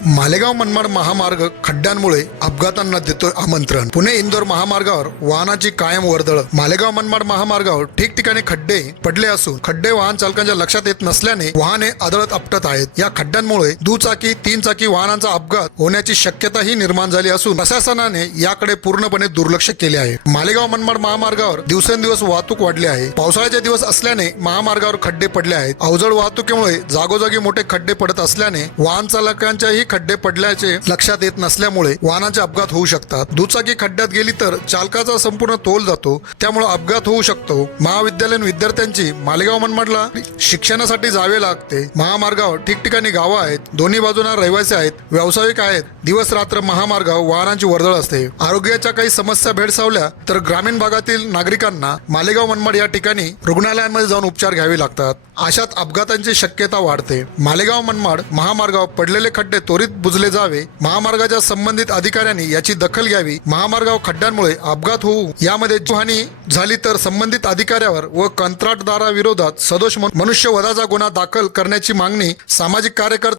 मालेगाव मनमाड महामार्ग खड्ड्यांमुळे अपघातांना देतोय आमंत्रण. पुणे इंदोर महामार्गावर वाहनाची कायम वर्दळ. मालेगाव मनमाड महामार्गावर ठिकठिकाणी खड्डे पडले असून खड्डे वाहन चालकांच्या लक्षात येत नसल्याने वाहने आदळत आपटत आहेत. या खड्ड्यांमुळे दुचाकी तीन चाकी वाहनांचा अपघात होण्याची शक्यताही निर्माण झाली असून प्रशासनाने याकडे पूर्णपणे दुर्लक्ष केले आहे. मालेगाव मनमाड महामार्गावर दिवसेंदिवस वाहतूक वाढली आहे. पावसाळ्याचे दिवस असल्याने महामार्गावर खड्डे पडले आहेत. अवजड वाहतुकीमुळे जागोजागी मोठे खड्डे पडत असल्याने वाहन चालकांच्याही खड्डे पडल्याचे लक्षात येत नसल्यामुळे वाहनाचे अपघात होऊ शकतात. दुचाकी खड्ड्यात गेली तर चालकाचा संपूर्ण तोल जातो. त्यामुळे अपघात होऊ शकतो. महाविद्यालयीन विद्यार्थ्यांची मालेगाव मनमाडला शिक्षणासाठी जावे लागते. महामार्गावर ठिकठिकाणी गावं आहेत. दोन्ही बाजूना रहिवासी आहेत. व्यावसायिक आहेत. दिवस रात्र महामार्गावर वाहनांची वर्दळ असते. आरोग्याच्या काही समस्या भेडसावल्या तर ग्रामीण भागातील नागरिकांना मालेगाव मनमाड या ठिकाणी रुग्णालयांमध्ये जाऊन उपचार घ्यावे लागतात. अशात अपघातांची शक्यता वाढते. मालेगाव मनमाड महामार्गावर पडलेले खड्डे त्वरित बुजले जावे. महामार्गाच्या संबंधित अधिकाऱ्यांनी याची दखल घ्यावी. महामार्गावर खड्ड्यांमुळे अपघात होऊ. यामध्ये जीवहानी झाली तर संबंधित अधिकाऱ्यावर व कंत्राटदाराविरोधात सदोष मनुष्यवधाचा गुन्हा दाखल करण्याची मागणी सामाजिक कार्यकर्ते